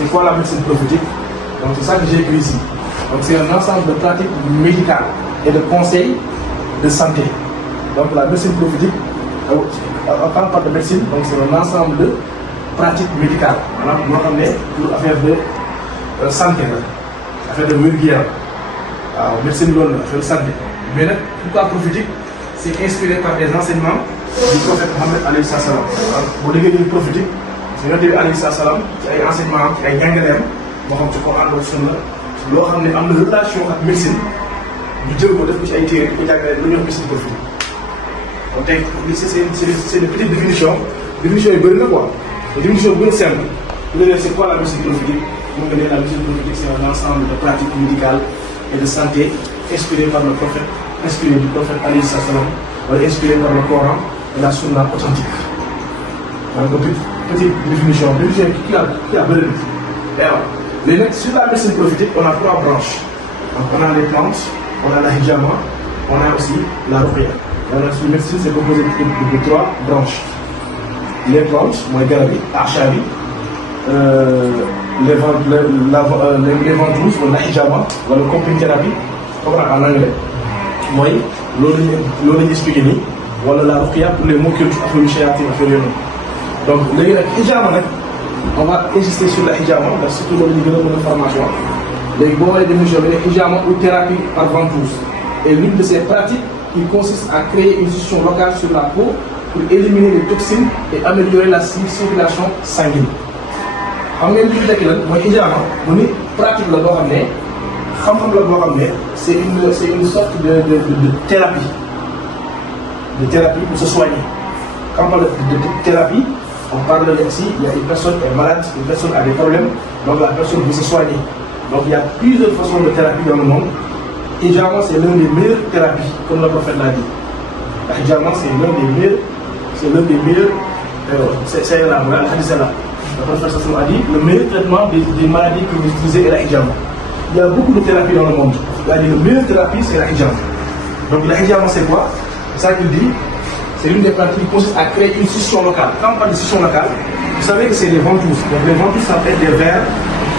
c'est quoi la médecine prophétique? Donc c'est ça que j'ai écrit ici. Donc c'est un ensemble de pratiques médicales et de conseils de santé. Donc la médecine prophétique, on parle pas de médecine, donc c'est un ensemble de pratiques médicales. Maanaam moo xam ne pour affaire de santé la, affaire de wér-gu-yaram. waaw médecine loolu la, affaire de santé. Mais nag pourquoi prophétique? C'est inspiré par des enseignements du prophète Mohammed alayhi salaam. boo déggee ñu prophétique, c'est Yonent bi alayhi salaam ci ay enseignements ci ay njàngaleem moo xam ci Coran wala Sunna loo xam ne am na relation ak médecine ñu jël ko def ko ci ay téere di ko jàngale lu ñuy wax médecine prophétique. Donc tey c'est une petite définition yi bëri na quoi. La définition bu gën a simple c'est quoi la médecine prophétique? Mun nga ne la médecine prophétique c'est un ensemble de pratiques médicales et de santé inspirées par le prophète, inspiré du prophète alayhi salaam wala inspiré par le Coran et la Sunna authentique. Donc petite définition qui a bëri na. Léegi nag sur la médecine prophétique on a 3 branches. Donc on a les plantes, on a la hijama, on a aussi la ruqya. Donc la médecine c'est composé de 3 branches. Les plantes mooy garab yi achab yi les ventouses wala la hijama wala compléthérapie comme en anglais mooy loolu la ñu expliqué nii wala la ruqya pour les mots cultes affaire yu shayatin affaire yooyu. Donc léegi nag hijama nag on va insister sur la hijama ndax surtout loolu ñu gën a mën a formation léegi boo waree définition bi ne hijama ou thérapie par ventouse est l'une de ces pratiques qui consiste à créer une succion locale sur la peau pour éliminer les toxines et améliorer la circulation sanguine. xam ngeen li ñu tekki lan mooy hijama mu ni pratique la boo xam ne xam-xam la boo xam ne c'est une sorte de thérapie pour se soigner. Quand on parle de thérapie, on parle ici, il y a une personne est malade, une personne a des problèmes, donc la personne veut se soigner. Donc il y a plusieurs façons de thérapie dans le monde. Hijama c'est l'une des meilleures thérapies, comme le prophète l'a dit. La hijama c'est l'un des meilleurs, c'est là, voilà, le hadith est là. Le prophète a dit, le meilleur traitement des maladies que vous utilisez est la hijama. Il y a beaucoup de thérapies dans le monde. Il a dit, la meilleure thérapie c'est la hijama. Donc la hijama c'est quoi? C'est ça qu'il dit. C'est l'une des pratiques qui consiste à créer une succion locale. Quand on parle de succion locale, vous savez que c'est des ventouses. Donc les ventouses ça peut être des verres,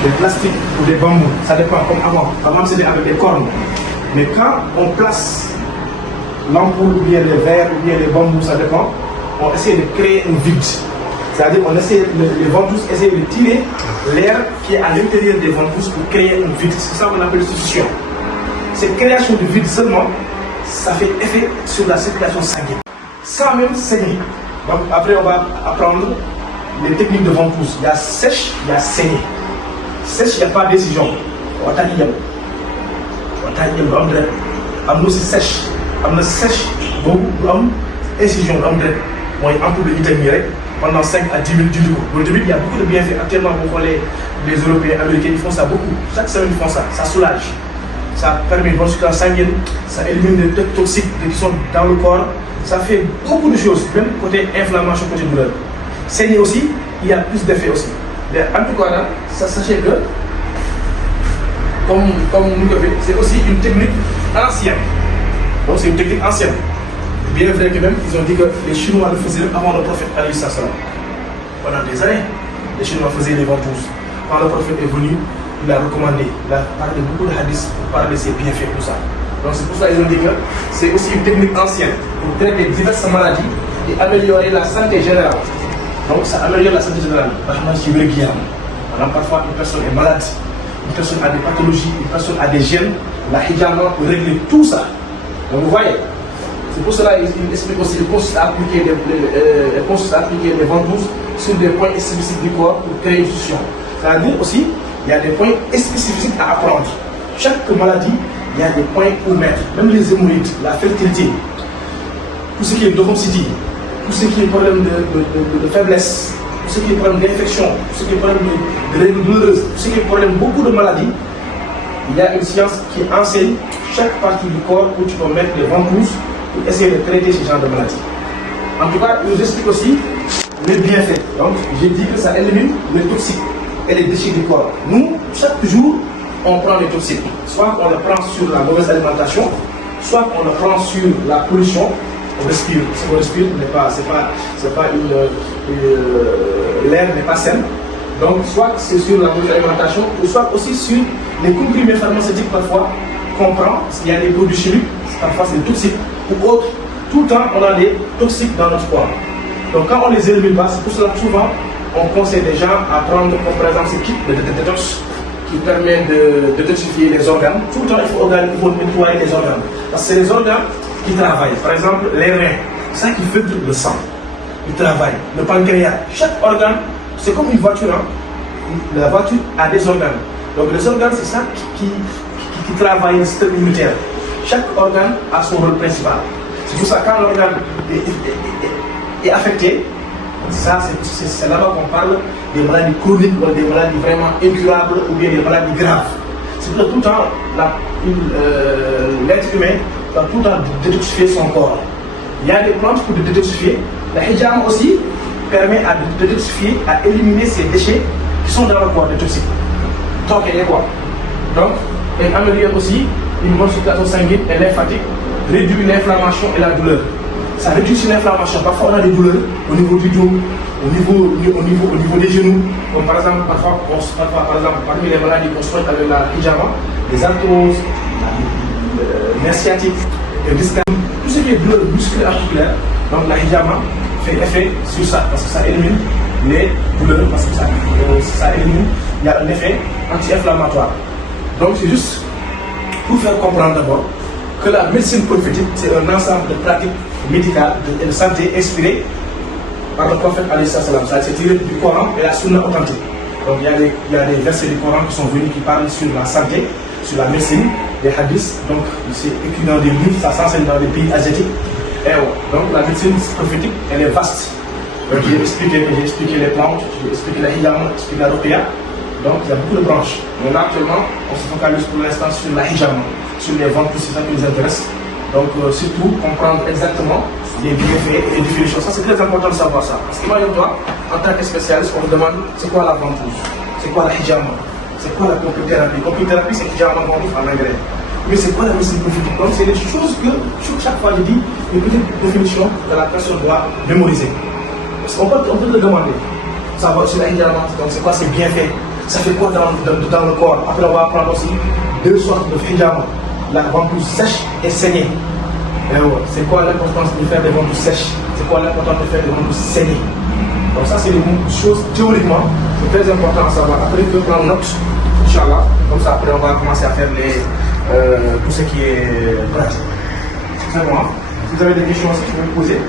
des plastiques ou des bambous. Ça dépend comme avant. Avant c'était avec des cornes. Mais quand on place l'ampoule ou bien les verres ou bien les bambous, ça dépend, on essaie de créer un vide. C'est-à-dire on essaie, les ventouses essaient de tirer l'air qui est à l'intérieur des ventouses pour créer un vide. C'est ça qu'on appelle succion. Cette création de vide seulement, ça fait effet sur la circulation sanguine. Sans même saigner. Donc après on va apprendre les techniques de ventouse. Il y a sèche, il y a saignée. Sèche, il n'y a pas de décision. On va tailler. On va aussi sèche. On a sèche, beaucoup incision, on est en train de l'Italie pendant 5 à 10 minutes du coup. Donc il y a beaucoup de bienfaits. Actuellement, les Européens, les Américains, ils font ça beaucoup. Chaque semaine, ils font ça. Ça soulage. Ça permet une bonne circulation sanguine. Ça élimine les toxiques qui sont dans le corps. Ça fait beaucoup de choses, même côté inflammation, côté douleur. Saigner aussi, il y a plus d'effets aussi. Mais en tout cas, là, sachez que, comme nous le faisons, c'est aussi une technique ancienne. Donc c'est une technique ancienne. Bien vrai que même, ils ont dit que les Chinois le faisaient avant le prophète alayhi salam. Pendant des années, les Chinois faisaient les ventouses. Quand le prophète est venu, il a recommandé, il a parlé de beaucoup de hadiths pour parler de ses bienfaits, tout ça. Donc c'est pour ça qu'ils ont dit que c'est aussi une technique ancienne pour traiter diverses maladies et améliorer la santé générale. Donc ça améliore la santé générale. Franchement, si vous voulez bien. Parfois, une personne est malade, une personne a des pathologies, une personne a des gènes. La hijama peut régler tout ça. Donc vous voyez, c'est pour cela qu'il explique aussi qu'il consiste à appliquer des ventouses sur des points spécifiques du corps pour créer une succion. C'est-à-dire aussi, il y a des points spécifiques à apprendre. Chaque maladie, il y a des points où mettre. Même les hémorroïdes, la fertilité, tout ce qui est drocopsie, tout ce qui est problème de faiblesse, tout ce qui est problème d'infection, tout ce qui est problème de règles douloureuses, tout ce qui est problème beaucoup de maladies, il y a une science qui enseigne chaque partie du corps où tu peux mettre les ventouses pour essayer de traiter ce genre de maladie. En tout cas, il nous explique aussi les bienfaits. Donc, j'ai dit que ça élimine les toxiques et les déchets du corps. Nous, chaque jour, on prend les toxiques. Soit on le prend sur la mauvaise alimentation, soit on le prend sur la pollution. On respire. Ce qu'on respire n'est pas, l'air n'est pas sain. Donc, soit c'est sur la alimentation, ou soit aussi sur les comprimés pharmaceutiques parfois qu'on prend, parce qu'il y a des produits chimiques, parfois c'est toxique, ou autre. Tout le temps, on a des toxiques dans notre corps. Donc, quand on les élimine pas, c'est pour cela que souvent, on conseille les gens à prendre, comme par exemple, ce kit de détox qui permet de détoxifier les organes. Tout le temps, il faut nettoyer les organes. Parce que c'est les organes qui travaillent. Par exemple, les reins, c'est ça qui filtre le sang. Ils travaillent. Le pancréas, chaque organe, c'est comme une voiture. Hein. La voiture a des organes. Donc, les organes, c'est ça qui travaille le système immunitaire. Chaque organe a son rôle principal. C'est pour ça que quand l'organe est affecté, c'est là-bas qu'on parle des maladies chroniques ou des maladies vraiment incurables ou bien des maladies graves. C'est pour ça que tout le temps, l'être humain doit tout le temps détoxifier son corps. Il y a des plantes pour détoxifier. La hijama aussi permet à détoxifier, à éliminer ces déchets qui sont dans le corps, des toxiques. Donc, il y a quoi? Donc, elle améliore aussi une bonne circulation sanguine et lymphatique, réduit l'inflammation et la douleur. Ça réduit l'inflammation. Parfois, on a des douleurs au niveau du dos, au niveau des genoux. Comme par exemple, parfois, par exemple, parmi les maladies qu'on soigne avec la hijama, les arthroses, les sciatiques, les disques, tout ce qui est douleur musculaire articulaire. Donc, la hijama fait effet sur ça, parce que ça élimine les douleurs, parce que ça élimine, il y a un effet anti-inflammatoire. Donc, c'est juste pour faire comprendre d'abord que la médecine prophétique, c'est un ensemble de pratiques médicales et de santé inspirées par le prophète alayhi salam. Ça c'est tiré du Coran et la sunna authentique. Donc il y a des versets du Coran qui sont venus qui parlent sur la santé, sur la médecine, des hadiths. Donc c'est écrit dans des livres, ça s'enseigne dans des pays asiatiques. Et ouais. Donc la médecine prophétique, elle est vaste. Donc j'ai expliqué les plantes, j'ai expliqué la hijama, j'ai expliqué la ruqya. Donc il y a beaucoup de branches. Mais là actuellement, on se focalise pour l'instant sur la hijama, sur les ventes, c'est ça qui nous intéresse. Donc surtout comprendre exactement les bienfaits et les définitions. Ça c'est très important de savoir ça. Parce que moi, en tant que spécialiste, on me demande c'est quoi la ventouse, c'est quoi la hijama, c'est quoi la compléthérapie. Compléthérapie c'est hijama en anglais. Mais c'est quoi la médecine prophétique? Donc c'est des choses que chaque fois je dis une petite définition que la personne doit mémoriser. Parce qu'on peut le demander. Savoir sur la hijama, donc c'est quoi ses bienfaits, ça fait quoi dans le corps. Après on va apprendre aussi deux sortes de hijama. La ventouse sèche et saignée. C'est quoi l'importance de faire des ventouses sèches? C'est quoi l'importance de faire des ventouses saignées? Donc ça c'est des choses théoriquement, c'est très important à savoir. Après on peut prendre note, Inch'Allah. Comme ça après on va commencer à faire tout ce qui est pratique. C'est bon, hein? Si vous avez des questions, si vous pouvez me poser.